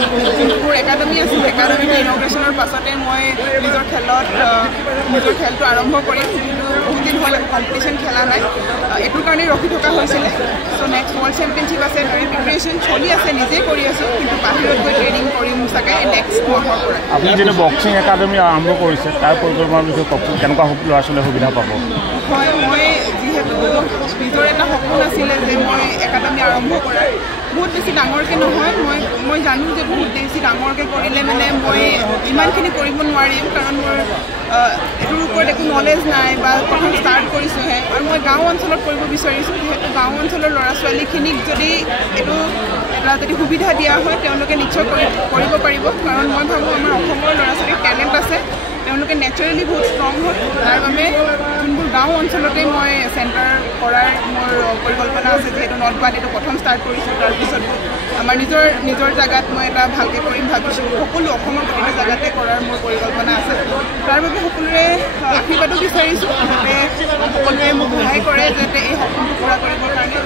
মোৰ একাডেমি আছিল একাডেমিৰ ইনগ্ৰেশ্যনৰ পাছতে মই নিজৰ খেলটো আৰম্ভ কৰিম কিন্তু বহুত দিন হ'ল কম্পিটিশ্যন খেলা নাই এইটোৰ কাৰণে ৰখি থকা হৈছিলে চ' নেক্সট ৱৰ্ল্ড চেম্পিয়নশ্বিপ আছে তাৰে প্ৰিপেৰেশ্যন চলি আছে নিজে কৰি আছোঁ কিন্তু বাহিৰত গৈ ট্ৰেইনিং কৰিম চাগে নেক্সট মাহৰ পৰা আপুনি যিটো বক্সিং একাডেমি আৰম্ভ কৰিছে তাৰ পৰিকল্পনাৰ বিষয়ে কওকচোন কেনেকুৱা ল'ৰা ছোৱালীয়ে সুবিধা পাব হয় মই যিহেতু নিজৰ এটা সপোন আছিলে যে মই একাডেমি আৰম্ভ কৰাৰ বহুত বেছি ডাঙৰকৈ নহয় মই জানো যে বহুত বেছি ডাঙৰকৈ কৰিলে মানে মই ইমানখিনি কৰিব নোৱাৰিম কাৰণ মোৰ এইটোৰ ওপৰত একো নলেজ নাই বা প্ৰথম ষ্টাৰ্ট কৰিছোঁহে আৰু মই গাঁও অঞ্চলত কৰিব বিচাৰিছোঁ যিহেতু গাঁও অঞ্চলৰ ল'ৰা ছোৱালীখিনিক যদি এইটো এটা যদি সুবিধা দিয়া হয় তেওঁলোকে নিশ্চয় কৰিব পাৰিব কাৰণ মই ভাবোঁ আমাৰ অসমৰ ল'ৰা ছোৱালীৰ টেলেণ্ট আছে তেওঁলোকে নেচাৰেলি বহুত ষ্ট্ৰং হয় তাৰ বাবে যোনবোৰ গাঁও অঞ্চলতে মই চেণ্টাৰ কৰাৰ মোৰ পৰিকল্পনা আছে যিহেতু নৰ্থ এইটো প্ৰথম ষ্টাৰ্ট কৰিছোঁ তাৰপিছত আমাৰ নিজৰ জেগাত মই এটা ভালকৈ কৰিম ভাবিছোঁ সকলো অসমৰ প্ৰতিটো জেগাতে কৰাৰ মোৰ পৰিকল্পনা আছে তাৰ বাবে সকলোৰে আশীৰ্বাদো বিচাৰিছোঁ যাতে সকলোৱে মোক সহায় কৰে যাতে এই সপোনটো পূৰা কৰিবৰ কাৰণে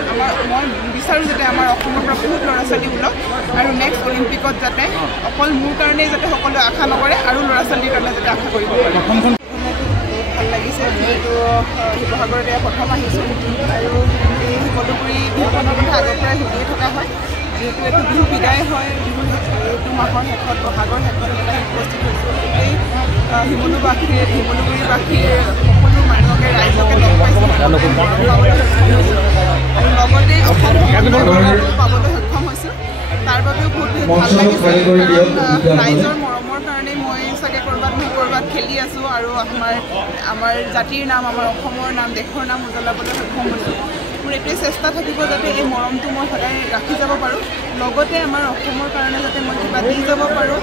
মই বিচাৰোঁ যাতে আমাৰ অসমৰ পৰা বহুত ল'ৰা ছোৱালী ওলাওক আৰু নেক্সট অলিম্পিকত যাতে অকল মোৰ কাৰণেই যাতে সকলোৱে আশা নকৰে আৰু ল'ৰা ছোৱালীৰ কাৰণে যাতে আশা কৰিব পাৰে ভাল লাগিছে যিহেতু শিৱসাগৰত এয়া প্ৰথম আহিছোঁ আৰু এই শিমলুগুৰি বিহুখনৰ কথা আগৰ পৰাই শুনিয়ে থকা হয় যিহেতু এইটো বিহু বিদায় হয় এইটো মাহৰ শেষত বহাগৰ শেষত এটা উপস্থিত হৈছোঁ এই শিমলুগুৰিবাসীৰ সকলো মানুহকে ৰাইজকে লগ পাইছোঁ আৰু লগতে অসম পাবলৈ সক্ষম হৈছোঁ তাৰ বাবেও বহুত ভাল লাগিছে কাৰণ ৰাইজৰ মৰমৰ কাৰণে মই চাগে ক'ৰবাত খেলি আছোঁ আৰু আমাৰ জাতিৰ নাম আমাৰ অসমৰ নাম দেশৰ নাম উজ্বলাবলৈ সক্ষম হৈছোঁ মোৰ এইটোৱে চেষ্টা থাকিব যাতে এই মৰমটো মই সদায় ৰাখি যাব পাৰোঁ লগতে আমাৰ অসমৰ কাৰণে যাতে মই কিবা দি যাব পাৰোঁ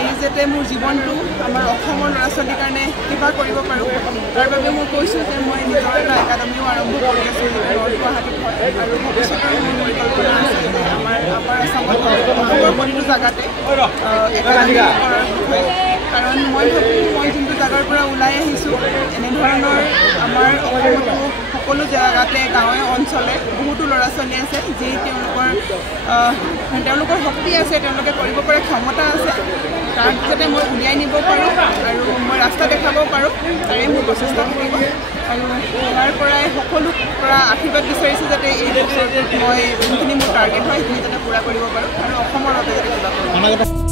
এই যাতে মোৰ জীৱনটো আমাৰ অসমৰ ল'ৰা ছোৱালীৰ কাৰণে কিবা কৰিব পাৰোঁ তাৰ বাবে মই কৈছোঁ যে মই নিজৰ এটা একাডেমিও আৰম্ভ কৰি আছোঁ নৰ্থ গুৱাহাটীত হয় আৰু ভৱিষ্যতৰ মোৰ পৰিকল্পনা আছে যে আমাৰ আছামত অসমৰ প্ৰতিটো জেগাতে একাডেমি কৰাৰ বিষয়ে কাৰণ মই ভাবোঁ মই যোনটো জেগাৰ পৰা ওলাই আহিছোঁ এনেধৰণৰ আমাৰ অসমতো সকলো জেগাতে গাঁৱে অঞ্চলে বহুতো ল'ৰা ছোৱালী আছে যি তেওঁলোকৰ শক্তি আছে তেওঁলোকে কৰিব পৰা ক্ষমতা আছে তাক যাতে মই উলিয়াই নিব পাৰোঁ আৰু মই ৰাস্তা দেখাব পাৰোঁ তাৰে মোৰ প্ৰচেষ্টা থাকিব আৰু তাৰ পৰাই সকলোৰ পৰা আশীৰ্বাদ বিচাৰিছোঁ যাতে এই বছৰটোত মই যোনখিনি মোৰ টাৰ্গেট হয় সেইখিনি যাতে পূৰা কৰিব পাৰোঁ আৰু অসমৰ বাবে যাতে কিবা কৰোঁ